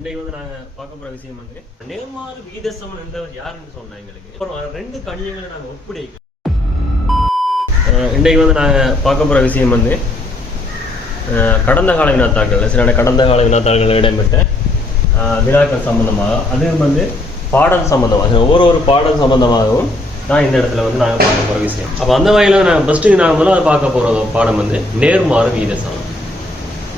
இன்னைக்கு நாங்கள் பார்க்க போகிற விஷயம் நேர்மாறு வீதசமன் என்றவர் யாருன்னு சொன்னா எங்களுக்கு அப்புறம் ரெண்டு கணியங்களை நாங்கள் ஒப்புடைக்க. இன்றைக்கு நாங்கள் பார்க்க போகிற விஷயம் கடந்த கால வினாத்தாள்கள் சில கடந்த கால வினாத்தாள்கள் இடம்பெற்ற வினாக்கள் சம்பந்தமாக அது பாடம் சம்பந்தமாக ஒவ்வொரு பாடம் சம்பந்தமாகவும் நான் இந்த இடத்துல நாங்கள் பார்க்க போகிற விஷயம். அப்போ அந்த வகையில் நாங்கள் ஃபஸ்ட்டு நாங்கள் முதல்ல பார்க்க போகிற பாடம் நேர்மாறு வீதசமன்.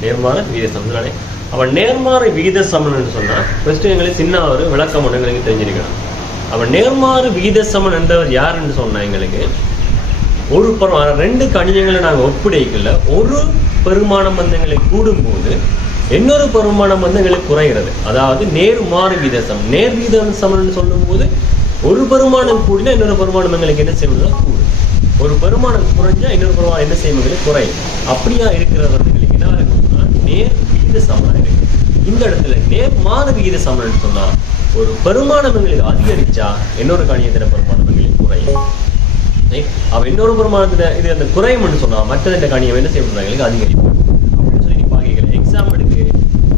நேர்மாறு வீதசமன் அவன் நேர்மாறு விகித சமன் சொன்னால் ஃபர்ஸ்ட் எங்களுக்கு சின்ன ஒரு விளக்கம் ஒன்று எங்களுக்கு தெரிஞ்சிருக்கணும். அவன் நேர்மாறு விகித சமன் என்றவர் யாருன்னு சொன்னால் எங்களுக்கு ஒரு ரெண்டு கணிதங்களை நாங்கள் ஒப்பிடைக்கல ஒரு பெருமானம் எங்களுக்கு கூடும்போது இன்னொரு பெருமானம் எங்களுக்கு குறைகிறது. அதாவது நேர்மாறு விகித சமன். நேர் விகித சமன் சொல்லும் போது ஒரு பெருமானம் கூடினா இன்னொரு பெருமானம் எங்களுக்கு என்ன செய்யணும் கூடும். ஒரு பெருமானம் குறைஞ்சா இன்னொரு பெருமானம் என்ன செய்யும் எங்களுக்கு குறையும். அப்படியா இருக்கிறது எங்களுக்கு என்ன இருக்கும்னா நேர் விகித சமனா இருக்கு. இந்த இடத்துல நேர்மாறு விகித சமன் சொன்னா ஒரு பெருமானம் எங்களுக்கு அதிகரிச்சா இன்னொரு கணியத்தின பெருமானம் எங்களுக்கு குறையும். அவ இன்னொரு பெருமானத்துல இது அந்த குறையும்னு சொன்னா மற்ற கணியம் என்ன செய்யணும் எங்களுக்கு அதிகரிக்கும் அப்படின்னு சொல்லி நீ பாக்கல. எக்ஸாம்பிளுக்கு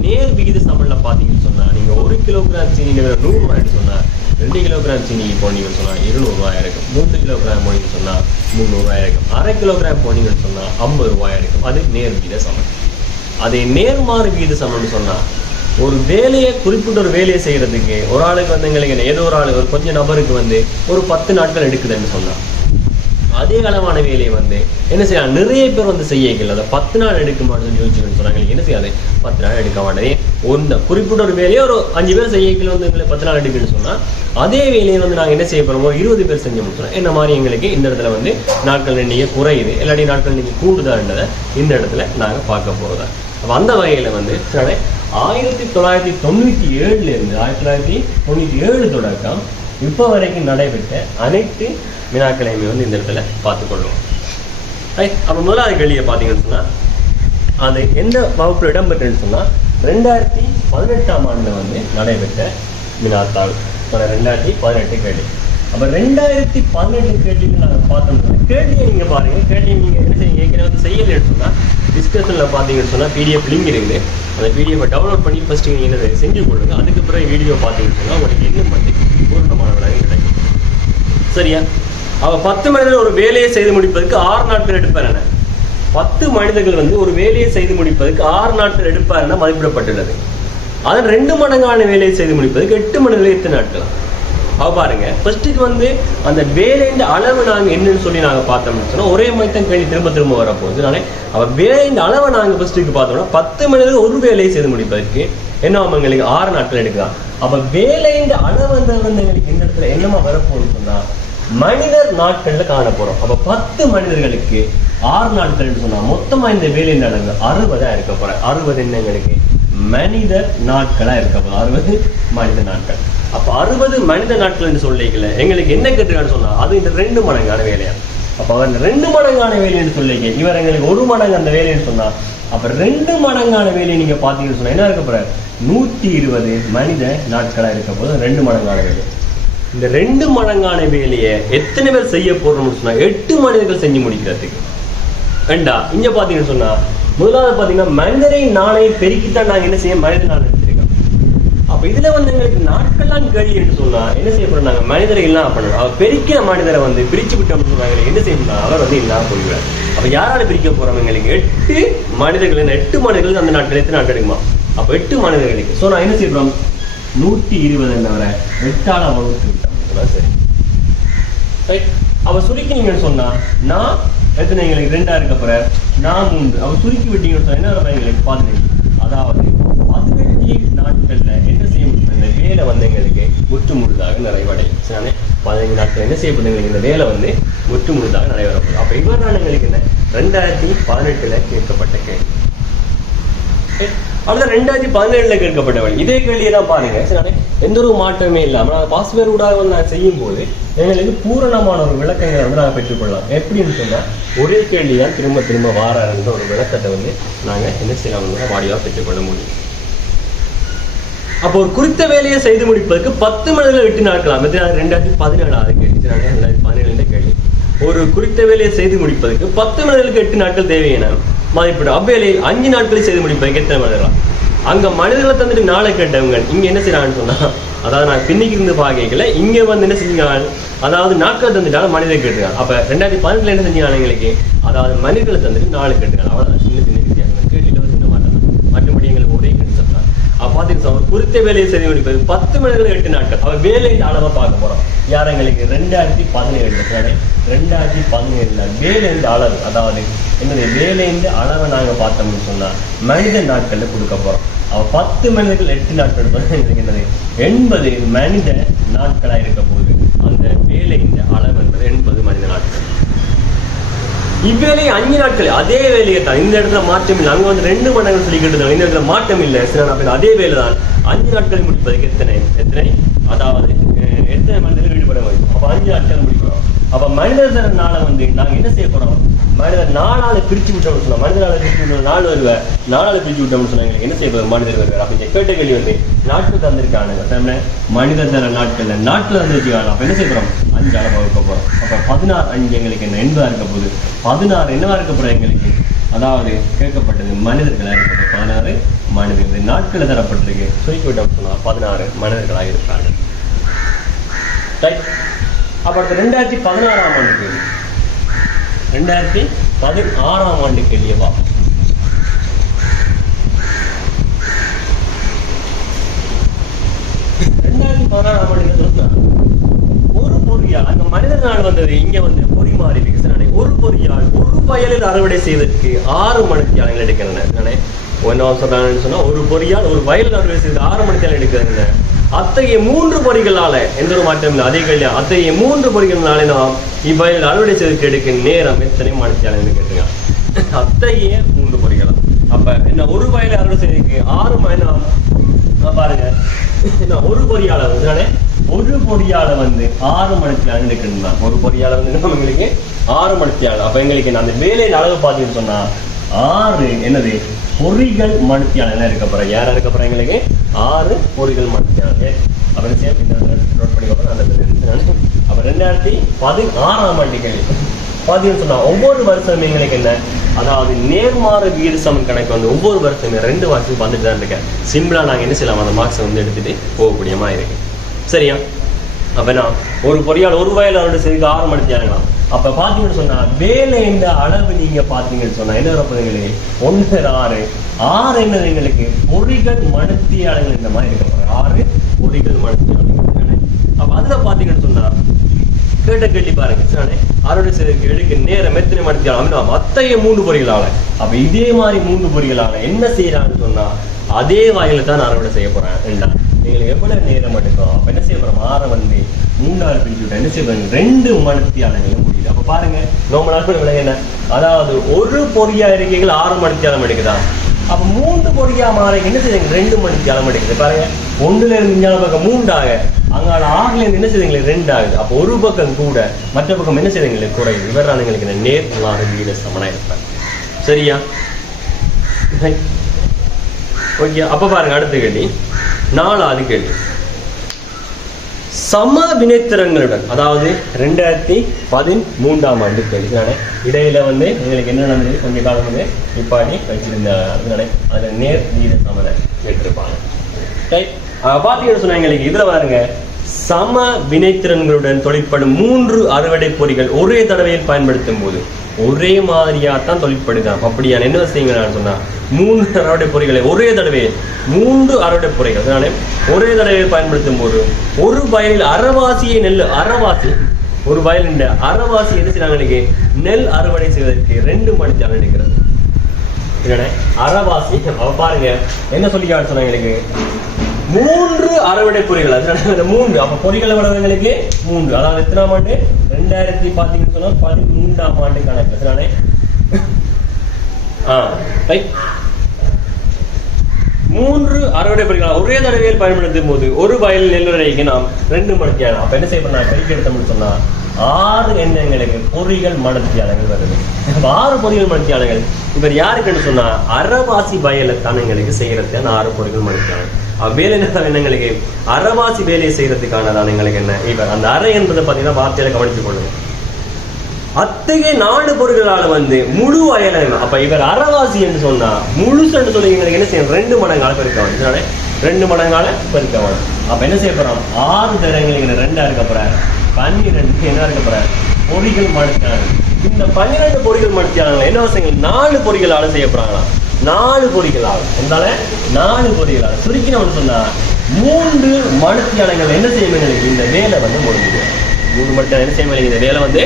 நேர் விகித சமன்ல பாத்தீங்கன்னு சொன்னா நீங்க 1 கிலோகிராம் சீனி 100 ரூபாய்ன்னு சொன்னா 2 கிலோகிராம் சீனி போனீங்கன்னு சொன்னா 200 ரூபாய் இருக்கும். 3 கிலோகிராம் போனீங்கன்னு சொன்னா 300 ரூபாய் இருக்கும். 1/2 கிலோகிராம் போனீங்கன்னு சொன்னா 50 ரூபாய் இருக்கும். அது நேர் விகித சமன். அதை நேர்மாறு விகித சமன் சொன்னா ஒரு வேலையை குறிப்பிட்ட ஒரு வேலையை செய்யறதுக்கு ஒரு ஆளுக்கு எங்களுக்கு ஏதோ ஒரு ஆளு ஒரு கொஞ்சம் நபருக்கு ஒரு 10 நாட்கள் எடுக்குதுன்னு சொன்னா அதே அளவான வேலையை என்ன செய்யலாம் நிறைய பேர் செய்யல. அதை 10 நாள் எடுக்க மாட்டேன்னு யோசிச்சுன்னு சொன்னாங்க. என்ன செய்யாது 10 நாள் எடுக்க மாட்டேன். ஒன்று குறிப்பிட்ட ஒரு வேலையை ஒரு 5 பேர் செய்யல எங்களுக்கு 10 நாள் எடுக்குன்னு சொன்னா அதே வேலையை நாங்கள் என்ன செய்ய போறோமோ 20 பேர் செஞ்சு முடிச்சோம். என்ன மாதிரி எங்களுக்கு இந்த இடத்துல நாட்கள் எண்ணிக்கை குறையுது இல்லாட்டி நாட்கள் எண்ணிக்கை கூடுதான்றதை இந்த இடத்துல நாங்கள் பார்க்க போறதா. அப்போ அந்த வகையில் 1997 இருந்து 1997 தொடக்கம் இப்போ வரைக்கும் நடைபெற்ற அனைத்து வினாக்களையுமே இந்த இடத்துல பார்த்துக்கொள்வோம். அப்போ முதலாவது கேள்வியை பார்த்தீங்கன்னு சொன்னால் அது எந்த வகுப்பில் இடம்பெற்றன்னு சொன்னால் 2018ஆம் ஆண்டில் நடைபெற்ற வினாத்தாள் 2018 கேள்வி. அப்போ 2018 கேள்விக்கு நாங்கள் பார்த்தோம்னா கேள்வியை நீங்கள் பாருங்கள். கேள்வியை நீங்கள் என்ன செய்ய ஏற்கனவே செய்யலைன்னு சொன்னால் டிஸ்கஷனில் பார்த்தீங்கன்னு சொன்னால் பிடிஎஃப் லிங்க் இருக்குது. அந்த பிடிஎஃப் டவுன்லோட் பண்ணி ஃபஸ்ட்டு நீங்கள் என்ன செஞ்சு கொடுங்க. அதுக்கு பிறகு வீடியோ பார்த்தீங்கன்னு சொன்னால் உங்களுக்கு இன்னும் பூர்ணமான விடைகள் கிடைக்கும். சரியா? அவள் 10 மனிதர்கள் ஒரு வேலையை செய்து முடிப்பதற்கு 6 நாட்கள் எடுப்பார் என 10 மனிதர்கள் ஒரு வேலையை செய்து முடிப்பதற்கு 6 நாட்கள் எடுப்பார் என மதிப்பிடப்பட்டுள்ளது. அதன் 2 மடங்கான வேலையை செய்து முடிப்பதற்கு 8 மனிதர்கள் 8 நாட்கள். அவ பாருங்க ஃபர்ஸ்ட்டுக்கு அந்த வேலையின் அளவு நாங்கள் என்னன்னு சொல்லி நாங்கள் பார்த்தோம்னு சொன்னால் ஒரே மாதிரி தான் கேள்வி திரும்ப வரப்போகுது. நானே அவள் வேலையின் அளவை நாங்கள் ஃபர்ஸ்ட்டுக்கு பார்த்தோம்னா 10 மனிதர்கள் ஒரு வேலையை செய்து முடிப்பதற்கு என்ன எங்களுக்கு 6 நாட்கள் எடுக்கலாம். அப்போ வேலையின் அளவு எங்களுக்கு இந்த இடத்துல என்னமா வரப்போகுதுன்னு சொன்னால் மனிதர் நாட்கள்ல காண போறோம். அப்ப 10 மனிதர்களுக்கு 6 நாட்கள் சொன்னா மொத்தமா இந்த வேலையின் அளவு 60 இருக்க போற. 60 என்ன எங்களுக்கு மனிதர் நாட்களா இருக்க போற. 60 மனித நாட்கள். அப்ப 60 மனித நாட்கள் சொல்லிக்கல எங்களுக்கு என்ன கேட்டுருக்கான்னு சொன்னா அது இந்த 2 மடங்கான வேலையா. அப்ப அவர் 2 மடங்கான வேலைன்னு சொல்லிக்க இவர் எங்களுக்கு 1 மடங்கு அந்த வேலைன்னு சொன்னா அப்ப 2 மடங்கான வேலையை நீங்க பாத்தீங்கன்னு சொன்னா என்ன இருக்க போற 120 மனித நாட்களா இருக்க போது 2 மடங்கான வேலை. இந்த 2 மடங்கான வேலையை எத்தனை பேர் செய்ய போறோம்னு சொன்னா 8 மனிதர்கள் செஞ்சு முடிக்கிறதுக்கு வேண்டா. இங்க பாத்தீங்கன்னு சொன்னா முதலாவது பாத்தீங்கன்னா மனிதரை நாளை பெருக்கித்தான் நாங்க என்ன செய்ய மனித நாள் எடுத்திருக்கோம். அப்ப இதுல எங்களுக்கு நாட்கள்லாம் கேள்வி என்று சொன்னா என்ன செய்ய போறோம் நாங்க மனிதரை இல்லாம பண்ணணும். அவர் பெருக்கிற மனிதரை பிரிச்சு விட்டோம்னு சொன்னாங்க என்ன செய்யணும் அவர் இல்லாம போயிடுவார். அப்ப யாரால பிரிக்க போறோம் எங்களுக்கு 8 மனிதர்கள். 8 மனிதர்கள் அந்த நாட்கள் எத்தனை நாட்கள் எடுக்குமா அப்ப 8 மனிதர்களுக்கு சோ நான் என்ன செய்யறோம் 120 என்னவரை 8ஆல வகுத்து விட்டோம். சரி ரைட். அவ சுருக்கினீங்கன்னு சொன்னா நான் எத்தனை எங்களுக்கு 2 இருக்க போற நான் 3. அவ சுருக்கி விட்டீங்கன்னு சொன்னா என்ன எங்களுக்கு 15. அதாவது 18 நாட்கள்ல என்ன செய்ய முடியும் இந்த வேலை எங்களுக்கு முற்று முழுதாக நிறைவடையும். 15 நாட்கள் என்ன செய்யப்படுது எங்களுக்கு இந்த வேலை முற்று முழுதாக நடைபெறப்படும். அப்ப இவர் நான் எங்களுக்கு என்ன 2018 கேட்கப்பட்ட கேள்வி. அடுத்த 2017 கேட்கப்பட்ட வழி இதே கேள்வியை தான் பாருங்க. எந்த ஒரு மாற்றமே இல்லாம நாங்கள் பாஸ்வேர் ஊடாக நான் செய்யும் போது எங்களுக்கு பூரணமான ஒரு விளக்கங்களை நாங்கள் பெற்றுக்கொள்ளலாம். எப்படின்னு சொன்னா ஒரே கேள்வி தான் திரும்ப வாரன்ற ஒரு விளக்கத்தை நாங்கள் என்ன செய்யலாம் வாடியாக பெற்றுக்கொள்ள முடியும். அப்போ ஒரு குறித்த வேலையை செய்து முடிப்பதற்கு 10 மனிதர்கள் 8 நாட்களாம். 2017 கேள்வி 2017 கேள்வி. ஒரு குறித்த வேலையை செய்து முடிப்பதற்கு 10 மனிதர்களுக்கு 8 நாட்கள் தேவை என மதிப்பிடும். அவ்வேளையில் 5 நாட்களை செய்து முடிப்பதற்கு எத்தனை மனிதர்களா அங்க மனிதர்களை தந்துட்டு நாளை கேட்டவங்க இங்க என்ன செய்யறாங்கன்னு சொன்னா, அதாவது நான் பின்னிக்கு இருந்து பாக்கல இங்க வந்து என்ன செஞ்சாங்க, அதாவது நாட்கள் தந்துட்டாலும் மனிதரை கேட்டுருக்காங்க. அப்ப 2018 என்ன செஞ்சாங்க எங்களுக்கு, அதாவது மனிதர்களை தந்துட்டு நாளை கேட்டுருக்காங்க. அவ்வளவுதான், சின்ன சின்ன வித்தியாசம், கேள்வியில சின்ன மாட்டாங்க, மற்றபடி எங்களுக்கு ஒரே கணிச்சம் தான். பாத்தீங்கன்னா குறித்த வேலையை செய்து முடிப்பது 10 மணிகள் 8 நாட்கள். அவ வேலையின் அளவை பார்க்க போறோம். யார் எங்களுக்கு 2017 2017 வேலையின் அளவு, அதாவது என்னுடைய வேலையின் அளவை நாங்க பார்த்தோம்னு சொன்னா மனித நாட்கள்ல கொடுக்க போறோம். அவ 10 மனிதர்கள் 8 நாட்கள் எங்களுக்கு என்னது 80 மனித நாட்களா இருக்க போகுது. அந்த வேலையின் அளவு என்பது 80 மனித நாட்கள். இவ்வேலை 5 நாட்கள் அதே வேலையை தான். இந்த இடத்துல மாற்றம் இல்லை. அங்க வந்து 2 மடங்கு சொல்லிக்கிட்டு இருந்தாங்க, இந்த இடத்துல மாற்றம் இல்லை. அதே வேலை தான். 5 நாட்கள் முடிப்பதுக்கு எத்தனை அதாவது எத்தனை மனிதர்கள் ஈடுபட முடியும். அப்ப 5 நாட்கள் முடிக்கிறோம். அப்ப மனிதர் நாளை வந்து நாங்க என்ன செய்ய போறோம், மனிதர் 4 பிரிச்சு விட்டோம்னு சொன்னா, மனிதனால பிரிச்சு விட்டோம் 4 வருவேன், 4 பிரிச்சு விட்டோம்னு சொன்னா எங்களுக்கு என்ன செய்ய போறோம், மனிதர் வருவார். அப்ப கேட்ட கேள்வி வந்து நாட்கள் தந்திருக்காங்க, மனிதர் தர நாட்கள் தந்திருக்காங்க. அப்ப என்ன செய்ய போறோம், 5 அளவு இருக்க போறோம். அப்ப 16 5 எங்களுக்கு என்ன 80 இருக்க போகுது. 16 என்னவா இருக்க போறோம் எங்களுக்கு, அதாவது கேட்கப்பட்டது மனிதர்களா இருக்க போகுது. 16 மனிதர்கள் நாட்கள் தரப்பட்டிருக்கு. சுருக்கி விட்டோம் சொன்னா 16 மனிதர்களாக இருக்காங்க. அப்ப 2016 ஆண்டுக்கு 2016 ஆண்டு கேள்வியை பார்ப்போம். 2016 ஆண்டு சொன்னா ஒரு பொறியாள், அங்க மனிதர் நாள் வந்தது, இங்க வந்து பொறி மாறி இருக்கு. ஒரு பொறியாள் ஒரு வயலில் அறுவடை செய்வதற்கு 6 மணித்தியாலங்கள் எடுக்கிறேன். என்ன சொல்றாங்கன்னு சொன்னா, ஒரு பொறியாள் ஒரு வயலில் அறுவடை செய்து 6 மணித்தியாலம் எடுக்கிறேன். அத்தகைய 3 பொறிகளால எந்த ஒரு மாற்றம் இல்லை. அதே கேள்வி, அத்தகைய 3 பொறிகளாலே நாம் இவ்வயலில் அறுவடை செய்து எடுக்க நேரம் எத்தனை மணித்தியாலம் கேட்டுங்க. அத்தகைய 3 பொறிகளா. அப்ப என்ன ஒரு வயலில் அறுவடை செய்வதற்கு 6 மணி பாருங்க, ஒரு பொறியாள வந்து ஒரு பொறியாள வந்து 6 மணித்தியாலம் எடுக்கணும். ஒரு பொறியாள வந்து எங்களுக்கு 6 மணித்தியாலம். அப்ப எங்களுக்கு அந்த வேலையின் அளவு பார்த்தீங்கன்னு சொன்னா 6 என்னது பொறிகள் மணித்தியாலம் இருக்க போறேன். யாரா இருக்க போறேன் எங்களுக்கு 6 பொறிகள் மணித்தியாலம். அப்புறம் நோட் பண்ணிக்கோங்க. அப்ப 2016 ஆண்டு கேள்வி பார்த்தீங்கன்னு சொன்னா ஒவ்வொரு வருஷம் எங்களுக்கு என்ன, அதாவது நேர்மாறு வீடு சமன் கணக்கு வந்து ஒவ்வொரு வருஷமே 2 வருஷத்துக்கு வந்துட்டு தான் இருக்கேன். சிம்பிளா நாங்க என்ன செய்யலாம், அந்த மார்க்ஸை வந்து எடுத்துட்டு போகக்கூடியமா இருக்கு. சரியா? அப்ப நான் ஒரு பொறியால் ஒரு வயல் அவருடைய செய்திக்கு 6 மணித்தியாலம். அப்ப பாத்தீங்கன்னு சொன்னா வேலை இந்த அளவு நீங்க பாத்தீங்கன்னு சொன்னா என்ன வரப்போறீங்களே 1 6 என்ன எங்களுக்கு பொறிகள் மணித்தியாலங்கள் இந்த மாதிரி இருக்க போறாங்க. 6 பொறிகள் மணித்தியாலங்கள். அப்ப அதுல பாத்தீங்கன்னு சொன்னா கேட்ட கேள்வி பாருங்க, அறுவடை செய்வதற்கு எடுக்க நேரம் எத்தனை மணித்தியாலம், அத்தகைய 3 பொறிகளால. அப்ப இதே மாதிரி 3 பொறிகளால என்ன செய்யறான்னு சொன்னா அதே வகையில தான் அறுவடை செய்ய போறேன். எங்களுக்கு எவ்வளவு நேரம் எடுக்கும். அப்ப என்ன செய்ய போறோம், 6 வந்து 3 பிரிச்சு என்ன செய்ய போறோம் 2 மணித்தியாலங்களும் முடியுது. அப்ப பாருங்க நோமலாக என்ன, அதாவது ஒரு பொறியா இருக்கைகள் 6 மணித்தியாலம் எடுக்குதா. அப்ப 3 பொறியா மாற என்ன செய்யுங்க 2 மணித்தியாலம் எடுக்குது. பாருங்க 1ல இருந்து இஞ்சால பக்கம் 3 ஆக, அங்கால 6ல இருந்து என்ன செய்யுங்க 2 ஆகுது. அப்போ ஒரு பக்கம் கூட மற்ற பக்கம் என்ன செய்யுங்க குறையுது. இவரான எங்களுக்கு நேர்மாறு வீடு சமனா இருப்பார். சரியா? ஓகே. அப்ப பாருங்க அடுத்த கேள்வி 4வது கேள்வி, சம வினைத்திறன்களுடன், அதாவது 2013 ஆண்டு கேள்வி. இடையில வந்து எங்களுக்கு என்ன நடந்தது, கொஞ்ச காலம் வந்து நிப்பாடி வச்சிருந்தாங்க. அதுல நேர் வீத சமனை கேட்டிருப்பாங்க. பாத்தீங்கன்னு சொன்னா எங்களுக்கு இதுல பாருங்க, சம வினைத்திறன்களுடன் தொழிற்படும் 3 அறுவடை பொறிகள் ஒரே தடவையில் பயன்படுத்தும் போது ஒரே மாதிரியா தான் தொழிற்படுதான். அப்படியான என்ன செய்யுங்கன்னு சொன்னா 3 அறுவடை பொறிகளை ஒரே தடவையில் 3 அறுவடை பொறிகள் ஒரே தடவையில் பயன்படுத்தும் போது ஒரு வயலில் அறவாசியை நெல் அறவாசி ஒரு வயல் அறவாசி என்ன செய்யறாங்க நெல் அறுவடை செய்வதற்கு 2 மணித்தியாலம் எடுக்கிறது. அறவாசி பாருங்க என்ன சொல்லிக்கான்னு சொன்னாங்க எங்களுக்கு 3 அறுவடை பொறிகள். அதனால 3 அப்ப பொறிகள் எங்களுக்கு 3, அதாவது எத்தனாம் ஆண்டு 2000 பாத்தீங்கன்னு சொன்னா 13ஆம் ஆண்டு கணக்கு. அதனால 3 அறுவடை பொறிகள் ஒரே தடவையில் பயன்படுத்தும் போது ஒரு வயல் நெல்லுரைக்கு நாம் 2 மணித்தியாலம். அப்ப என்ன செய்ய பண்ணா பெருக்கி எடுத்தோம்னு சொன்னா 6 எண்ணங்களுக்கு பொறிகள் மணித்தியாலங்கள் வருது. 6 பொறிகள் மணித்தியாலங்கள் இவர் யாருக்குன்னு சொன்னா அறவாசி வயலை தான் எங்களுக்கு செய்யறதுக்கான 6 பொறிகள் மணித்தியாலம். வேலை எண்ணங்களுக்கு அறவாசி வேலையை செய்யறதுக்கானதான் எங்களுக்கு என்ன, இவர் அந்த அறை என்பதை பார்த்தீங்கன்னா வார்த்தையில கவனித்துக் கொள்ளுங்க. அத்தகைய 4 பொருட்களால வந்து முழு அயலகம். அப்ப இவர் அறவாசி என்று சொன்னா முழுசு சொல்லி எங்களுக்கு என்ன செய்யணும், 2 மடங்கால பெருக்க வேணும். 2 மடங்கால பெருக்க வேணும். அப்ப என்ன செய்ய போறோம், 6 தடங்களுக்கு 2 இருக்க போற 12 என்ன இருக்க போற பொறிகள் மடுத்தாங்க. இந்த 12 பொறிகள் மடுத்தாங்க என்ன செய்ய 4 பொறிகளால செய்ய போறாங்களா, 4 பொறிகளால் இருந்தால 4 பொறிகளால் சுருக்கி நம்ம சொன்னா 3 மணித்தியாலங்கள் என்ன செய்யும், இந்த வேலை வந்து முடிஞ்சிடும். 3 மணித்தியாலம் என்ன செய்ய இந்த வேலை வந்து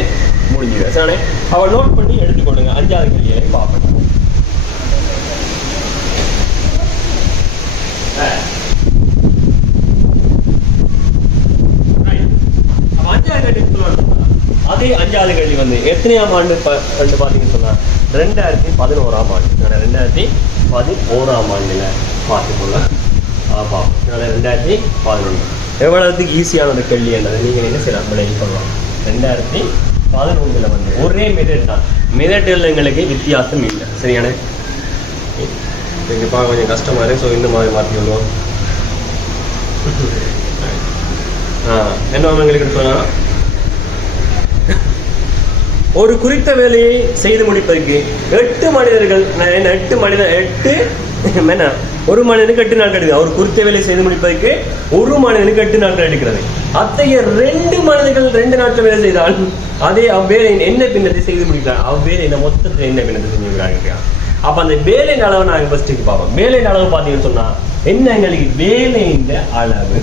முடிஞ்சிடும். சரி, அவள் நோட் பண்ணி எடுத்துக்கொள்ளுங்க. 5வது கேள்வியை பார்ப்போம். அதே 5வது கேள்வி வந்து எத்தனையாம் ஆண்டு பாத்தீங்கன்னு சொன்னா 2011ஆம் ஆண்டு. 2011ஆம் ஆண்டுல பார்த்துக்கொள்ள பார்ப்போம். 2011 எவ்வளவுக்கு ஈஸியான கேள்வி என்றதை நீங்க என்ன செய்யலாம் விளங்கி கொள்ளலாம். 2011 வந்து ஒரே மெதட் தான். மெதட்டில் எங்களுக்கு வித்தியாசம் இல்லை. சரியான கண்டிப்பாக கொஞ்சம் கஷ்டமா இருக்கு. ஸோ இந்த மாதிரி மாற்றி விடுவோம். என்ன எங்களுக்கு சொன்னா ஒரு குறித்த வேலையை செய்து முடிப்பதற்கு 8 மனிதர்கள் ஒரு மனிதனுக்கு 8 நாட்கள் எடுக்கிறது. ஒரு குறித்த வேலையை செய்து முடிப்பதற்கு ஒரு மனிதனுக்கு 8 நாட்கள் எடுக்கிறது. அத்தகைய 2 மனிதர்கள் 2 நாட்கள் வேலை செய்தால் அதே அவ்வேலையின் என்ன பின்னத்தை செய்து முடிக்கிறார். அவ்வேலையில மொத்தத்தில் என்ன பின்னத்தை செஞ்சுக்கிறாங்க. அப்ப அந்த வேலையின் அளவை நாங்கள் ஃபர்ஸ்ட்டுக்கு பார்ப்போம். வேலையின் அளவு பார்த்தீங்கன்னு சொன்னா என்ன, எங்களுக்கு வேலையின் அளவு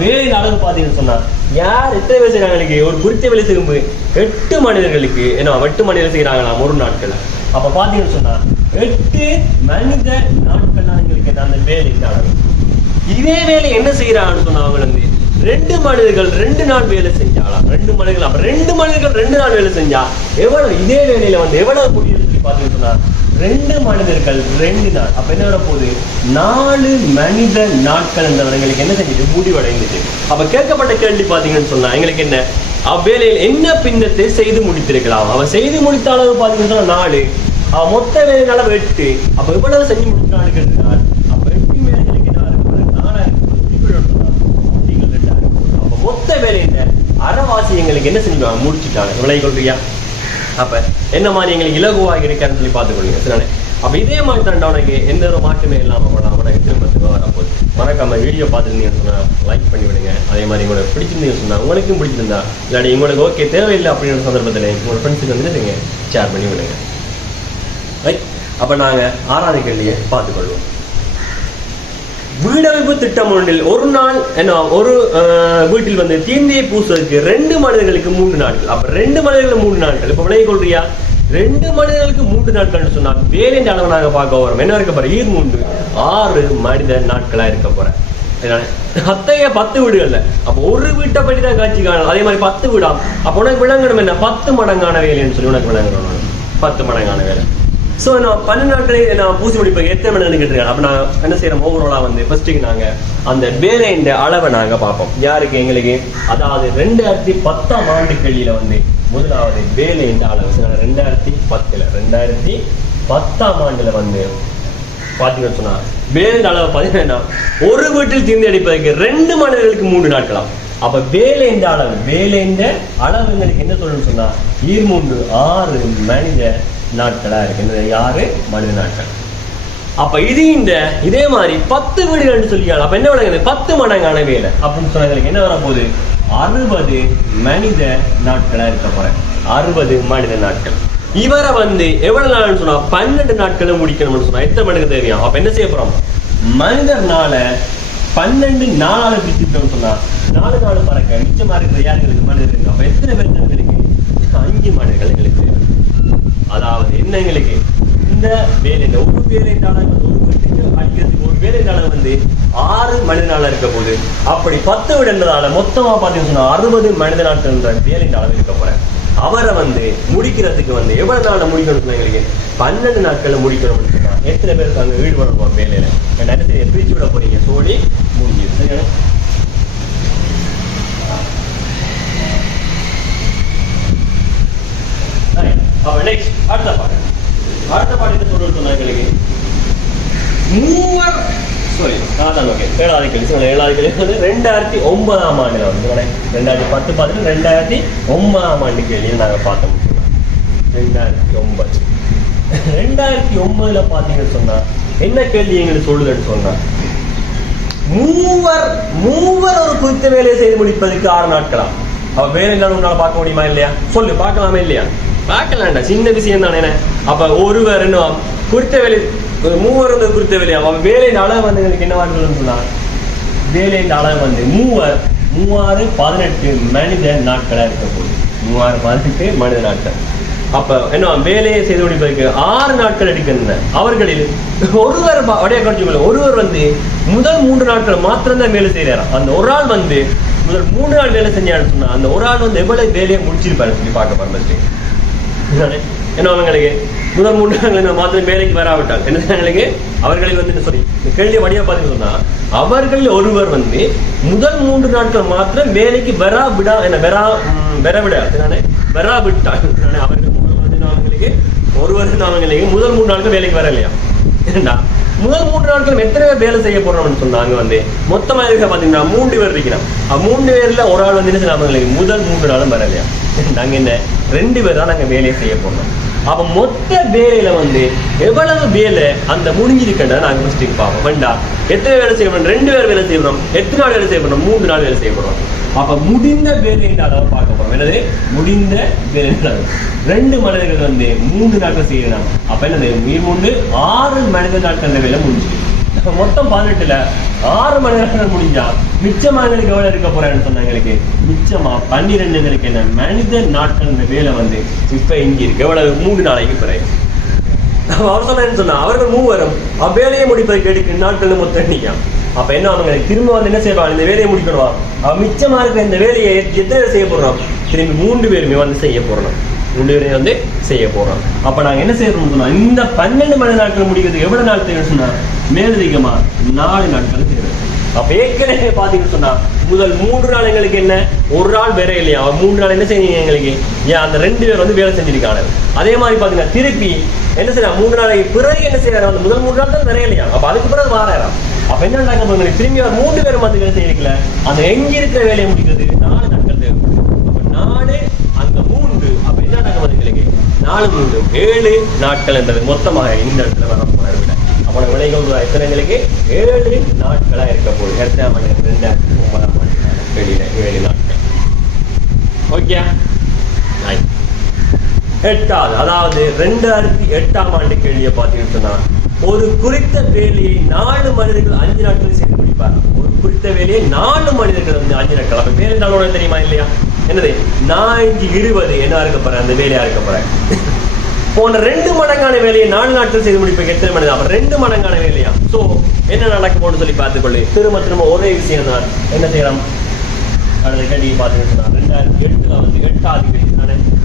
வேலையின் அளவு பார்த்தீங்கன்னு சொன்னா யார் எத்தனை வேலை செய்யறாங்க, ஒரு குறித்த வேலை செய்யும் 8 மனிதர்களுக்கு என்ன 8 மனிதர்கள் செய்யறாங்களாம் ஒரு நாட்கள். அப்ப பாத்தீங்கன்னு சொன்னா 8 மனித நாட்கள் எங்களுக்கு அந்த வேலையின் அளவு. இதே வேலை என்ன செய்யறாங்கன்னு சொன்னா அவங்க வந்து 2 மனிதர்கள் 2 நாள் வேலை செஞ்சாலாம். 2 மனிதர்கள் அப்ப 2 மனிதர்கள் 2 நாள் வேலை செஞ்சா எவ்வளவு இதே வேலையில வந்து எவ்வளவு கூடியது சொல்லி பாத்தீங்கன்னு சொன்னா 2 மனிதர்கள் 2 நாள். அப்ப என்ன வர போகுது 4 மனித நாட்கள் எங்களுக்கு என்ன செஞ்சுட்டு முடிவடைந்துட்டு. அப்ப கேட்கப்பட்ட கேள்வி பாத்தீங்கன்னு சொன்னா எங்களுக்கு என்ன அவ்வேலையில் என்ன பின்னத்தை செய்து முடித்திருக்கலாம். அவன் செய்து முடித்த அளவு பாத்தீங்கன்னு சொன்னா 4, அவன் மொத்த வேலையின் அளவு 8. அப்ப எவ்வளவு செஞ்சு முடிச்சான்னு கேட்டுனான். அப்ப 8 வேலைகளுக்கு என்ன இருக்கு 4 அப்ப மொத்த வேலையில அறவாசி எங்களுக்கு என்ன செஞ்சுவாங்க முடிச்சுட்டாங்க. விலை கொள்றியா. அப்ப என்ன மாதிரி எங்களுக்கு இலகுவாக இருக்கான்னு சொல்லி பார்த்துக்கொள்ளுங்க. அப்ப இதே மாதிரி தான் உனக்கு எந்த ஒரு மாற்றமே இல்லாம அவனுக்கு திரும்ப வரப்போகுது. மறக்காம வீடியோ பார்த்துருந்தீங்கன்னு சொன்னா லைக் பண்ணி விடுங்க. அதே மாதிரி உங்களுக்கு பிடிச்சிருந்தீங்கன்னு சொன்னா உங்களுக்கும் பிடிச்சிருந்தா இல்லாட்டி உங்களுக்கு ஓகே தேவையில்லை அப்படின்ற சந்தர்ப்பத்தில் உங்களோட ஃப்ரெண்ட்ஸுக்கு வந்து நீங்க ஷேர் பண்ணி விடுங்க. ரைட். அப்ப நாங்க 6வது கேள்வியை பார்த்துக்கொள்வோம். வீடமைப்பு திட்டம் ஒன்றில் ஒரு நாள் என்ன ஒரு வீட்டில் வந்து தீந்தையை பூசுவதற்கு 2 மனிதர்களுக்கு 3 நாட்கள். அப்ப 2 மனிதர்களுக்கு 3 நாட்கள். இப்ப விளைய கொள்றியா 2 மனிதர்களுக்கு 3 நாட்கள் சொன்னா வேலையின் அளவு நாங்க பார்க்க வரோம். என்ன இருக்க போற 6 மனித நாட்களா இருக்க போறேன். அத்தைய 10 வீடுகள்ல அப்ப ஒரு வீட்டை பற்றி தான் காட்சி காணும். அதே மாதிரி 10 வீடாம். அப்ப உனக்கு விளங்கணும் என்ன 10 மடங்கான வேலைன்னு சொல்லி உனக்கு விளங்கணும் 10 மடங்கான வேலை. ஸோ நான் 12 நாட்களை நான் பூசி முடிப்பேன் எத்தனை மணி கேட்டுருக்கேன். அப்ப நான் என்ன செய்யறோம் ஓவராலா வந்து ஃபர்ஸ்ட்டுக்கு நாங்க அந்த வேலையின் அளவை நாங்க பார்ப்போம். யாருக்கு எங்களுக்கு அதாவது 2010ஆம் ஆண்டு கேள்வியில வந்து முதலாவது வேலையின் அளவு 2010ஆம் ஆண்டுல வந்து பாத்தீங்கன்னு சொன்னா வேலையின் அளவு பாத்தீங்கன்னா ஒரு வீட்டில் தீர்ந்து அடிப்பதற்கு 2 மனிதர்களுக்கு 3 நாட்களாம். அப்ப வேலையின் அளவு எங்களுக்கு என்ன சொல்லணும்னு சொன்னா 6 மனித நாட்களா இருக்கு. 6 மனித நாட்கள். அப்ப இதே மாதிரி 10 வீடுகள் சொல்லிக்கலாம். அப்ப என்ன விளங்குது 10 மடங்கான வேலை அப்படின்னு சொன்னதுக்கு என்ன வர போகுது 60 மனித நாட்களா இருக்க போறேன். 60 மனித நாட்கள். இவரை வந்து எவ்வளவு நாள்னு சொன்னா 12 நாட்களை முடிக்கணும்னு சொன்னா எத்தனை மணிக்கு தேவையா. அப்ப என்ன செய்ய போறோம் மனிதர்னால 12 நாளால பிரிச்சுட்டோம்னு சொன்னா 4 நாள் பறக்க மிச்சமா இருக்கிற யாருக்கு மனிதர்கள். அப்ப எத்தனை பேர்களுக்கு 5 மனிதர்கள் எங்களுக்கு. அதாவது என்ன எங்களுக்கு இந்த வேலை ஒரு வேலை ஒரு வீட்டுக்கு அடிக்கிறதுக்கு ஒரு வேலை வந்து 6 மனித நாளா இருக்க போகுது. அப்படி 10 விடன்றதால மொத்தமா பாத்தீங்கன்னா 60 மனித நாட்கள் வேலை அளவு இருக்க போறேன். அவரை வந்து முடிக்கிறதுக்கு வந்து எவ்வளவு நாள் முடிக்கணும் எங்களுக்கு 12 நாட்கள்ல முடிக்கணும்னு சொன்னா எத்தனை பேருக்கு அங்க ஈடுபடணும் வேலையில பிரிச்சு விட போறீங்க சொல்லி முடிஞ்சு. அப்ப நெக்ஸ்ட் அடுத்த பாட்டு என்ன சொல்றது சொன்னா எங்களுக்கு 7வது கேள்வி 2009ஆம் ஆண்டுல வந்து 2010 2009ஆம் ஆண்டு கேள்வியை நாங்க பார்த்தோம். 2009. 2009 பாத்தீங்கன்னு சொன்னா என்ன கேள்வி எங்களுக்கு சொல்லுதுன்னு சொன்னா, மூவர் ஒரு குறித்த வேலையை செய்து முடிப்பதற்கு 6 நாட்களா? அவ வேற எல்லாம் உன்னால பார்க்க முடியுமா இல்லையா? சொல்லு, பார்க்கலாமா இல்லையா? பார்க்கலாம்டா, சின்ன விஷயம் தானே. அப்ப ஒருவர் குறித்த வேலை, மூவர் குறித்த வேலையா? அவன் வேலையின் அளவு வந்து எனக்கு என்ன வாங்கணும்னு சொன்னா, வேலையின் அளவு வந்து 3,18 மனித நாட்களா இருக்க போகுது. 3,18 மனித நாட்கள். அப்ப என்ன வேலையை செய்து முடிப்பதற்கு 6 நாட்கள் எடுக்கின்றன. அவர்களில் ஒருவர் வந்து முதல் 3 நாட்கள் மாத்திரம்தான் வேலை செய்யறாராம். அந்த ஒரு ஆள் வந்து முதல் 3 நாள் வேலை செஞ்சான்னு சொன்னா அந்த ஒரு ஆள் வந்து எவ்வளவு வேலையை முடிச்சிருப்பாரு சொல்லி பார்க்க பாருங்க. என்ன அவங்களுக்கு முதல் 3 நாட்கள் மாத்திரம் வேலைக்கு வராவிட்டால் என்ன அவர்களை வந்து சொல்லி கேள்வி வழியா பாத்தீங்கன்னு சொன்னா, அவர்கள் ஒருவர் வந்து முதல் 3 நாட்கள் மாத்திரம் வேலைக்கு வராவிட்டால் அவர்கள் ஒருவருக்கு அவங்களுக்கு முதல் 3 நாட்கள் வேலைக்கு வரலையா? ஏண்டா முதல் 3 நாட்கள் எத்தனை பேர் வேலை செய்ய போறோம்னு சொன்னாங்க. வந்து மொத்தமா இருக்க பாத்தீங்கன்னா 3 பேர் இருக்கிறோம். 3 பேர்ல ஒரு ஆள் வந்து என்ன அவங்களுக்கு முதல் 3 நாளும் வரலையா? நாங்க என்ன 2 பேர் தான் நாங்க வேலையை செய்ய போறோம். அப்ப மொத்த வேலையில வந்து எவ்வளவு வேலை அந்த முடிஞ்சிருக்கா நாங்க மிஸ்டேக் பார்ப்போம். வேண்டா எத்தனை வேலை செய்யணும்? 2 பேர் வேலை செய்யணும். எத்தனை நாள் வேலை செய்யப்படும்? 3 நாள் வேலை செய்யப்படுறோம். அப்ப முடிந்த வேலை என்ற அளவு பார்க்க போறோம். என்னது முடிந்த வேலை? 2 மனிதர்கள் வந்து 3 நாட்கள் செய்யணும். அப்ப என்னது 6 மனித நாட்கள் வேலை முடிஞ்சு. மொத்தம் 18ல 6 மணி நேரங்கள் முடிஞ்சா மிச்சமானங்களுக்கு எவ்வளவு இருக்க போறான்னு சொன்னாங்களுக்கு மிச்சமா 12 என்ன மனித நாட்கள் வேலை வந்து இப்ப இங்க இருக்கு. எவ்வளவு 3 நாளைக்கு பிறகு அவர் சொன்னா அவர்கள் 3 வரும் அவ்வேலையை முடிப்பதற்கு எடுக்க நாட்கள் மொத்தம் எண்ணிக்கான். அப்ப என்ன அவங்களுக்கு திரும்ப வந்து என்ன செய்வாங்க, இந்த வேலையை முடிக்கணும். மிச்சமா இருக்கிற இந்த வேலையை எத்தனை செய்ய போறோம்? திரும்பி 3 பேருமே வந்து செய்ய போறோம். 3 பேரையும் வந்து செய்ய போறோம். அப்ப நாங்க என்ன செய்யறோம்னு சொன்னா, இந்த 12 மணி நாட்கள் முடிக்கிறதுக்கு எவ்வளவு நாள் தேவை சொன்னா மேலதிகமா 4 நாட்கள் தேவை. அப்ப ஏற்கனவே பாத்தீங்கன்னு சொன்னா முதல் 3 நாள் எங்களுக்கு என்ன ஒரு நாள் வேற இல்லையா? 3 நாள் என்ன செய்யுங்க எங்களுக்கு ஏன் அந்த 2 பேர் வந்து வேலை செஞ்சிருக்காங்க. அதே மாதிரி பாத்தீங்கன்னா திருப்பி என்ன செய்யலாம் 3 நாளைக்கு பிறகு என்ன செய்யறாரு? அந்த முதல் 3 நாள் தான் வேற இல்லையா? அப்ப அதுக்கு பிறகு மாறாராம். அப்ப என்ன நடக்க திரும்பி 3 பேரும் வந்து வேலை செய்யல. அந்த எங்க இருக்கிற வேலையை முடிக்கிறதுக்கு 4 நாட்கள் தேவைப்படுது. அப்ப 4 அந்த 3 அப்ப என்ன நடக்க எங்களுக்கு 4 3 7 நாட்கள் என்றது மொத்தமாக இந்த இடத்துல வர போறாரு. அப்ப விலைகள் எத்தனைங்களுக்கு 7 நாட்களா இருக்க போகுது. 2009 நாட்கள். ஓகே. 8வது அதாவது 2008ஆம் ஆண்டு கேள்வியை பார்த்தீங்கன்னு சொன்னா, ஒரு குறித்த வேலையை 4 மனிதர்கள் 5 நாட்கள் செய்து முடிப்பார். ஒரு குறித்த வேலையை 4 மனிதர்கள் வந்து 5 நாட்கள். அப்ப வேலை நாளோட தெரியுமா இல்லையா? என்னது 4 20 என்ன இருக்க போற அந்த வேலையா இருக்க போற போன்ற 2 மடங்கான வேலையை 4 நாட்கள் செய்து முடிப்ப எத்தனை மனிதன்? அப்ப 2 மடங்கான வேலையா? சோ என்ன நடக்கும் போன்னு சொல்லி பார்த்துக்கொள்ளு. திரும்ப ஒரே விஷயம் தான். என்ன செய்யலாம்? அடுத்த கேள்வி பார்த்தீங்கன்னா 2008 வந்து 8வது கேள்வி.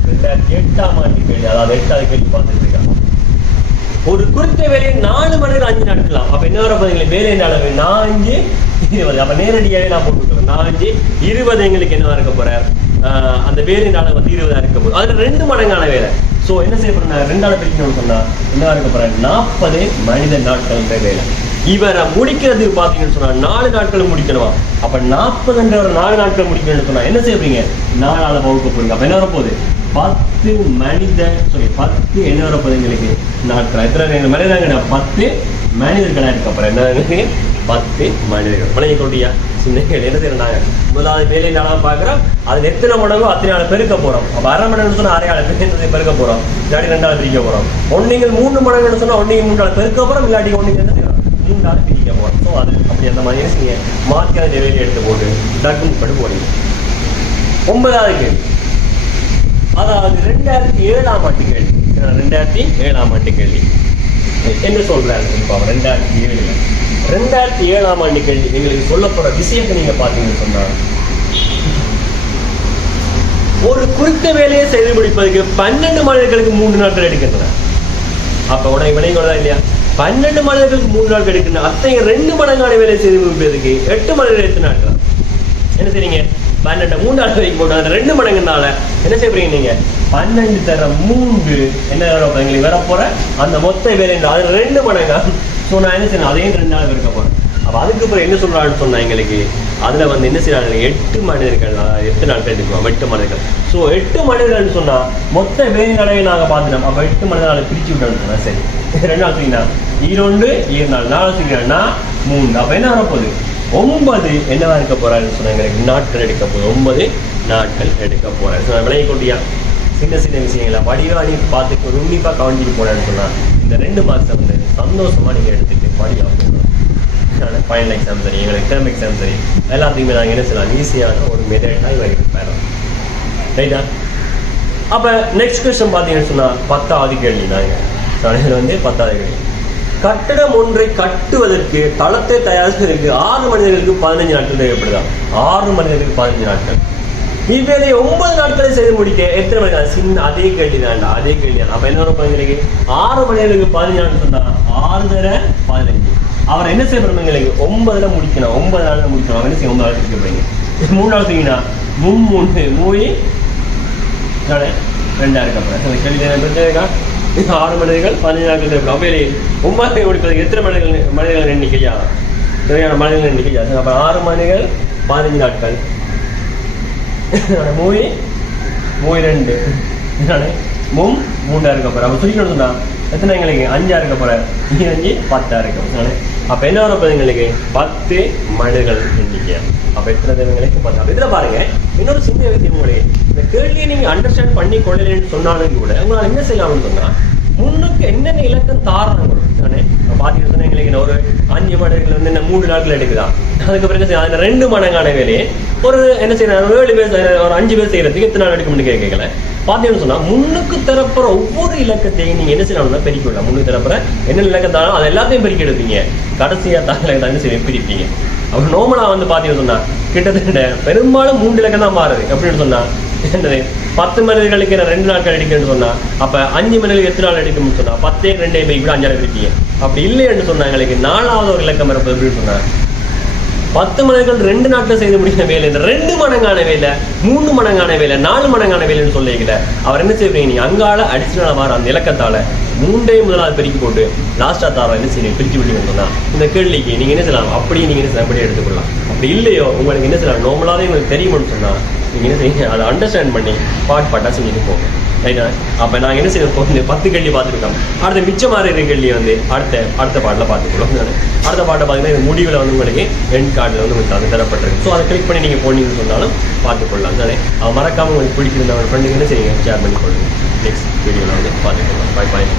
2008ஆம் ஆண்டு கேள்வி. அதாவது 8வது கேள்வி பார்த்துட்டு இருக்காங்க. ஒரு குறித்த வேலையை 4 மணிக்கு 5 நாட்களாம். அப்ப என்ன வர போறீங்க? வேலையின் அளவு 4 20. அப்ப நேரடியாவே நான் போட்டுக்கிறேன் 4 20 எங்களுக்கு என்ன இருக்க போற அந்த வேலையின் அளவு வந்து 20 இருக்க போகுது. அதுல 2 மடங்கான வேலை. சோ என்ன செய்ய போறேன்? 2ஆல பிரிக்கணும்னு சொன்னா என்ன இருக்க போறேன்? 40 மனித நாட்கள் வேலை. இவரை முடிக்கிறது பாத்தீங்கன்னு சொன்னா 4 நாட்கள் முடிக்கணுமா? அப்ப 40 ஒரு 4 நாட்கள் முடிக்கணும்னு சொன்னா என்ன செய்வீங்க? 4ஆல வகுக்க போறீங்க. அப்ப என்ன வரப்போகுது? 10 மனித 10 என்ன வரப்போகுது எங்களுக்கு நாட்கள். எத்தனை மனிதர்கள்? 10 மனிதர்களா இருக்க போறேன். என்ன 10 மனிதர்கள். பழைய கொண்டியா சின்ன என்ன செய்யறாங்க? முதலாவது வேலை நாளாக பாக்குறோம். அதுல எத்தனை மடங்கோ அத்தனை ஆள் பெருக்க போறோம். அப்ப 1/2 மடங்கு சொன்னா 6 ஆள் பெருக்க போறோம். இல்லாட்டி 2 ஆள் பிரிக்க போறோம். 3 மடங்குன்னு சொன்னா 3 ஆள் பெருக்க போறோம். இல்லாட்டி 3 ஆள் பிரிக்க போறோம். ஸோ அது அப்படி அந்த மாதிரி நீங்க மாற்றி அந்த வேலையை எடுத்து போட்டு டக்குன்னு பட்டு போறீங்க. 9வது கேள்வி அதாவது 2007ஆம் ஆண்டு கேள்வி. 2007ஆம் ஆண்டு கேள்வி என்ன சொல்றாரு? 2007ஆம் ஆண்டு கேள்வி எங்களுக்கு சொல்ல போற விஷயத்தை நீங்க பாத்தீங்கன்னு சொன்னா, ஒரு குறித்த வேலையை செய்து முடிப்பதற்கு 12 மனிதர்களுக்கு 3 நாட்கள் எடுக்கின்றன. அப்ப உடனே வினைகளா இல்லையா? 12 மனிதர்களுக்கு 3 நாட்கள் எடுக்கின்றன. அத்தகைய 2 மடங்கான வேலையை செய்து முடிப்பதற்கு 8 மனிதர்கள் எத்தனை நாட்கள்? என்ன செய்றீங்க? 12 3 நாள் வரைக்கும் போட்டு அந்த 2 மடங்குனால என்ன செய்யறீங்க நீங்க? 12 தர 3 என்ன எங்களுக்கு வர போற அந்த மொத்த வேலை அதுல 2 மடங்கா. ஸோ நான் என்ன செய்யணும்? அதையும் 2 நாள் இருக்க போறேன். அப்போ அதுக்கு அப்புறம் என்ன சொல்கிறான்னு சொன்னால் எங்களுக்கு அதில் வந்து என்ன செய்யறாங்க 8 மனிதர்கள், எத்தனை நாட்கள் எடுத்துக்குவோம் 8 மனிதர்கள். ஸோ 8 மனிதர்கள்னு சொன்னால் மொத்த வேலை நடையை நாங்கள் பார்த்துட்டோம். அப்போ 8 மனிதர்களை பிரித்து விட்டோம்னு சொன்னால் சரி. 2 நாள் சொன்னீங்கன்னா 2 4 4 சொன்னீங்கன்னா 3. அப்போ என்ன வரப்போகுது 9 என்னவா இருக்க போறாருன்னு சொன்னா எங்களுக்கு நாட்கள் எடுக்க போகுது. 9 நாட்கள் எடுக்க போறாரு. விளைய கொட்டியா சின்ன சின்ன விஷயங்களை வடிவா நீ பார்த்து உன்னிப்பா கவனிச்சுட்டு போறான்னு சொன்னா இந்த 2 மாதம் வந்து சந்தோஷமா நீங்க எடுத்துட்டு வடிவா போகணும். ஃபைனல் எக்ஸாம் சரி, எங்களுக்கு டேர்ம் எக்ஸாம் சரி, எல்லாத்தையுமே நாங்கள் என்ன செய்யலாம் ஈஸியான ஒரு மெத்தடாக இவங்க பெறலாம். ரைட்டா? அப்போ நெக்ஸ்ட் கொஸ்டின் பார்த்தீங்கன்னு சொன்னால் 10வது கேள்வி நாங்கள் இதில் வந்து 10வது கேள்வி. கட்டடம் ஒன்றை கட்டுவதற்கு தளத்தை தயாரிப்பதற்கு 6 மனிதர்களுக்கு 15 நாட்கள் தேவைப்படுதா? 6 மனிதர்களுக்கு 15 நாட்கள். இவ்வேளை 9 நாட்களை செய்து முடிக்க எத்தனை மணி? சின்ன அதே கேள்வி தான்டா, அதே கேள்வி தான். அப்ப என்ன பண்ணுறீங்க 6 மனிதர்களுக்கு 15 நாட்கள் சொன்னா 6 தர 15. அவர் என்ன செய்ய போறீங்க 9ல முடிக்கணும், 9 நாள்ல முடிக்கணும். அவர் என்ன செய்ய 9 நாள் முடிக்க போறீங்க. 3 நாள் செய்யணும் 3 மூவி 2 இருக்க கேள்வி 6 மனிதர்கள் 15 நாட்கள் தேவைப்படும். அவையிலே 9 முடிப்பதற்கு எத்தனை மனிதர்கள் எண்ணிக்கையா? தேவையான மனிதர்கள் எண்ணிக்கையா? அப்ப 6 மனிதர்கள் 15 நாட்கள். மூவி 2 3 இருக்க போற. அப்ப சொல்லிக்கணும் சொன்னா எத்தனை எங்களுக்கு 5 இருக்க போற. 5 10 இருக்க. அப்ப என்ன வரப்போது எங்களுக்கு 10 மனிதர்கள் எண்ணிக்கை. அப்ப எத்தனை தேவைங்களுக்கு 10. இதுல பாருங்க இன்னொரு சின்ன விஷயம் உங்களுக்கு இந்த கேள்வியை நீங்க அண்டர்ஸ்டாண்ட் பண்ணி கொள்ளலன்னு சொன்னாலும் கூட உங்களால் என்ன செய்யலாம்னு சொன்னா முன்னுக்கு என்னென்ன இலக்கம் தாராங்க தானே பாத்தீங்கன்னா எங்களுக்கு ஒரு 5 மடங்குல வந்து என்ன 3 நாட்கள் எடுக்குதான். அதுக்கு பிறகு அதுல 2 மடங்கான வேலையை ஒரு என்ன செய்யறாங்க 7 பேர் ஒரு 5 பேர் செய்யறதுக்கு எத்தனை நாள் எடுக்கும்னு கேட்கல. பாத்தீங்கன்னு சொன்னா முன்னுக்கு தரப்புற ஒவ்வொரு இலக்கத்தையும் நீங்க என்ன செய்யணும்னா பெருக்கிவிடலாம். முன்னுக்கு தரப்புற என்ன இலக்கம் தானோ அது எல்லாத்தையும் பெருக்கி எடுப்பீங்க. கடைசியா தான் என்ன செய்ய பிரிப்பீங்க. அப்ப நோமலா வந்து பாத்தீங்கன்னு சொன்னா கிட்டத்தட்ட பெரும்பாலும் 3 இலக்கம் தான் மாறுது. அப்படின்னு சொன்னா என்னது 10 மனிதர்களுக்கு 2 நாட்கள் எடுக்கணும்னு சொன்னா அப்ப 5 மனிதர்களுக்கு எத்தனை நாள் எடுக்கும்னு சொன்னா 10 2 இப்படி 5 இருப்பீங்க. அப்படி இல்லைன்னு சொன்னா எங்களுக்கு 4வது ஒரு இலக்கம் இருப்பது அப்படின்னு சொன்னா 10 மனிதர்கள் 2 நாட்கள் செய்து முடிக்கிற வேலை 2 மடங்கான வேலை, 3 மடங்கான வேலை, 4 மடங்கான வேலைன்னு சொல்லிக்கல. அவர் என்ன செய்வீங்க நீங்க அங்கால அடிஷனல் வர அந்த இலக்கத்தால 3 முதலாவது பெருக்கி போட்டு லாஸ்டா தார என்ன செய்யணும் பிரிச்சு விட்டீங்கன்னு சொன்னா இந்த கேள்விக்கு நீங்க என்ன செய்யலாம் அப்படியே நீங்க என்ன செய்ய அப்படியே எடுத்துக்கொள்ளலாம். அப்படி இல்லையோ உங்களுக்கு என்ன செய்யலாம் நார்மலாவே உங்களுக்கு தெரியும்னு சொன்னா நீங்க என்ன செய்யுங்க அதை அண்டர்ஸ்டாண்ட் பண்ணி பாட்டா செஞ்சுட்டு போங்க. ரைட்டா? அப்ப நாங்க என்ன செய்வோம் 10 கேள்வி பார்த்துருக்கோம். அடுத்த மிச்சமாக இருக்கிற கேள்வி வந்து அடுத்த பாட்டில் பார்த்துக்கொள்ளும். அடுத்த பாட்டை பார்த்தீங்கன்னா இது முடிவில் வந்து உங்களுக்கு எண்ட் கார்டில் வந்து உங்களுக்கு அது தரப்பட்டிருக்கு. ஸோ அதை கிளிக் பண்ணி நீங்கள் போனீங்கன்னு சொன்னாலும் பார்த்துக்கொள்ளலாம் தானே. அவன் மறக்காமல் உங்களுக்கு பிடிச்சிருந்த ஒரு ஃப்ரெண்டுக்கு என்ன செய்யுங்க ஷேர் பண்ணி கொள்ளுங்க. நெக்ஸ்ட் வீடியோவில் வந்து பார்த்துக்கலாம். பாய் பாய்.